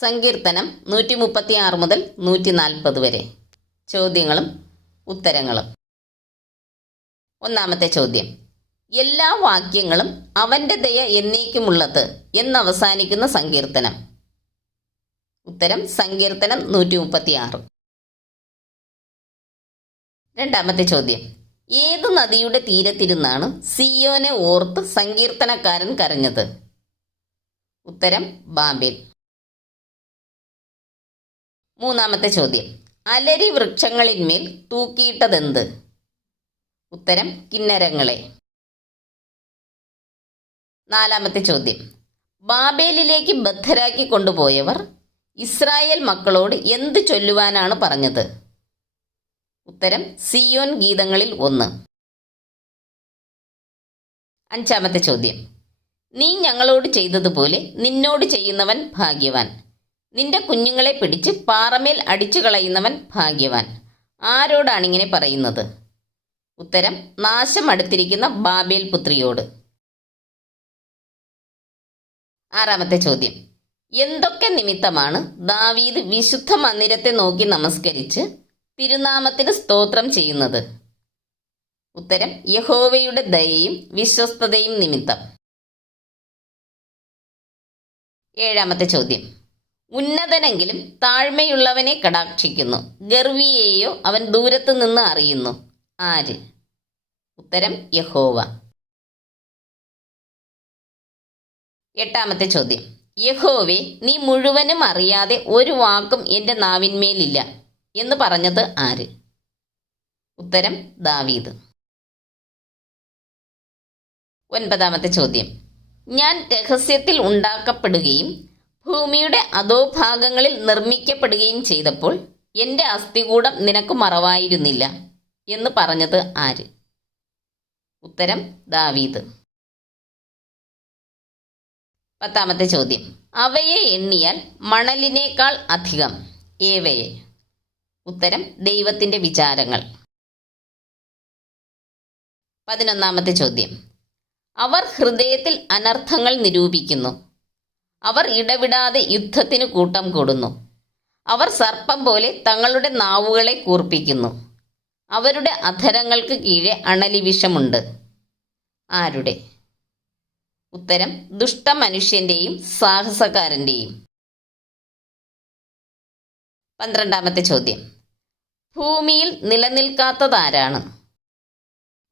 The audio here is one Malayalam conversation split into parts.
സങ്കീർത്തനം നൂറ്റി മുപ്പത്തി ആറ് മുതൽ നൂറ്റി നാൽപ്പത് വരെ. ചോദ്യങ്ങളും ഉത്തരങ്ങളും. ഒന്നാമത്തെ ചോദ്യം. എല്ലാ വാക്യങ്ങളും അവന്റെ ദയ എന്നേക്കുമുള്ളത് എന്നവസാനിക്കുന്ന സങ്കീർത്തനം. ഉത്തരം സങ്കീർത്തനം നൂറ്റി മുപ്പത്തി ആറ് രണ്ടാമത്തെ ചോദ്യം. ഏത് നദിയുടെ തീരത്തിരുന്നാണ് സിയോനെ ഓർത്ത് സങ്കീർത്തനക്കാരൻ കരഞ്ഞത്? ഉത്തരം ബാബേൽ. മൂന്നാമത്തെ ചോദ്യം. അലരി വൃക്ഷങ്ങളിന്മേൽ തൂക്കിയിട്ടതെന്ത്? ഉത്തരം കിന്നരങ്ങളെ. നാലാമത്തെ ചോദ്യം. ബാബേലിലേക്ക് ബദ്ധരാക്കി കൊണ്ടുപോയവർ ഇസ്രായേൽ മക്കളോട് എന്ത് ചൊല്ലുവാനാണ് പറഞ്ഞത്? ഉത്തരം സിയോൻ ഗീതങ്ങളിൽ ഒന്ന്. അഞ്ചാമത്തെ ചോദ്യം. നീ ഞങ്ങളോട് ചെയ്തതുപോലെ നിന്നോട് ചെയ്യുന്നവൻ ഭാഗ്യവാൻ. നിന്റെ കുഞ്ഞുങ്ങളെ പിടിച്ച് പാറമേൽ അടിച്ചു കളയുന്നവൻ ഭാഗ്യവാൻ. ആരോടാണ് ഇങ്ങനെ പറയുന്നത്? ഉത്തരം നാശം അടുത്തിരിക്കുന്ന ബാബേൽ പുത്രിയോട്. ആറാമത്തെ ചോദ്യം. എന്തൊക്കെ നിമിത്തമാണ് ദാവീദ് വിശുദ്ധ മന്ദിരത്തെ നോക്കി നമസ്കരിച്ച് തിരുനാമത്തിന് സ്തോത്രം ചെയ്യുന്നത്? ഉത്തരം യഹോവയുടെ ദയയും വിശ്വസ്തതയും നിമിത്തം. ഏഴാമത്തെ ചോദ്യം. ഉന്നതനെങ്കിലും താഴ്മയുള്ളവനെ കടാക്ഷിക്കുന്നു. ഗർവിയെയോ അവൻ ദൂരത്തു നിന്ന് അറിയുന്നു. ആര്? ഉത്തരം യഹോവ. എട്ടാമത്തെ ചോദ്യം. യഹോവെ നീ മുഴുവനും അറിയാതെ ഒരു വാക്കും എന്റെ നാവിന്മേലില്ല. എന്ന് പറഞ്ഞത് ആര്? ഉത്തരം ദാവീദ്. ഒൻപതാമത്തെ ചോദ്യം. ഞാൻ രഹസ്യത്തിൽ ഉണ്ടാക്കപ്പെടുകയും ഭൂമിയുടെ അധോഭാഗങ്ങളിൽ നിർമ്മിക്കപ്പെടുകയും ചെയ്തപ്പോൾ എന്റെ അസ്ഥികൂടം നിനക്ക് മറവായിരുന്നില്ല എന്ന് പറഞ്ഞത് ആര്? ഉത്തരം ദാവീദ്. പത്താമത്തെ ചോദ്യം. അവയെ എണ്ണിയാൽ മണലിനേക്കാൾ അധികം. ഏവയെ? ഉത്തരം ദൈവത്തിന്റെ വിചാരങ്ങൾ. പതിനൊന്നാമത്തെ ചോദ്യം. അവർ ഹൃദയത്തിൽ അനർത്ഥങ്ങൾ നിരൂപിക്കുന്നു. അവർ ഇടവിടാതെ യുദ്ധത്തിന് കൂട്ടം കൂടുന്നു. അവർ സർപ്പം പോലെ തങ്ങളുടെ നാവുകളെ കൂർപ്പിക്കുന്നു. അവരുടെ അധരങ്ങൾക്ക് കീഴെ അണലിവിഷമുണ്ട് ആരുടെ? ഉത്തരം ദുഷ്ടമനുഷ്യന്റെയും സാഹസക്കാരന്റെയും പന്ത്രണ്ടാമത്തെ ചോദ്യം. ഭൂമിയിൽ നിലനിൽക്കാത്തതാരാണ്?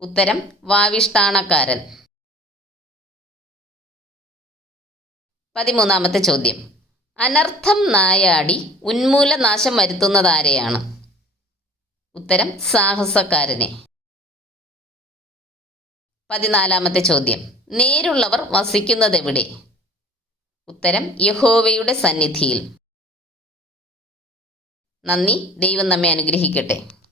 ഉത്തരം വാവിഷ്ഠാണക്കാരൻ പതിമൂന്നാമത്തെ ചോദ്യം. അനർത്ഥം നായാടി ഉന്മൂലനാശം വരുത്തുന്നതാരെയാണ്? ഉത്തരം സാഹസക്കാരനെ. പതിനാലാമത്തെ ചോദ്യം. നേരുള്ളവർ വസിക്കുന്നതെവിടെ? ഉത്തരം യഹോവയുടെ സന്നിധിയിൽ. നന്ദി. ദൈവം നമ്മെ അനുഗ്രഹിക്കട്ടെ.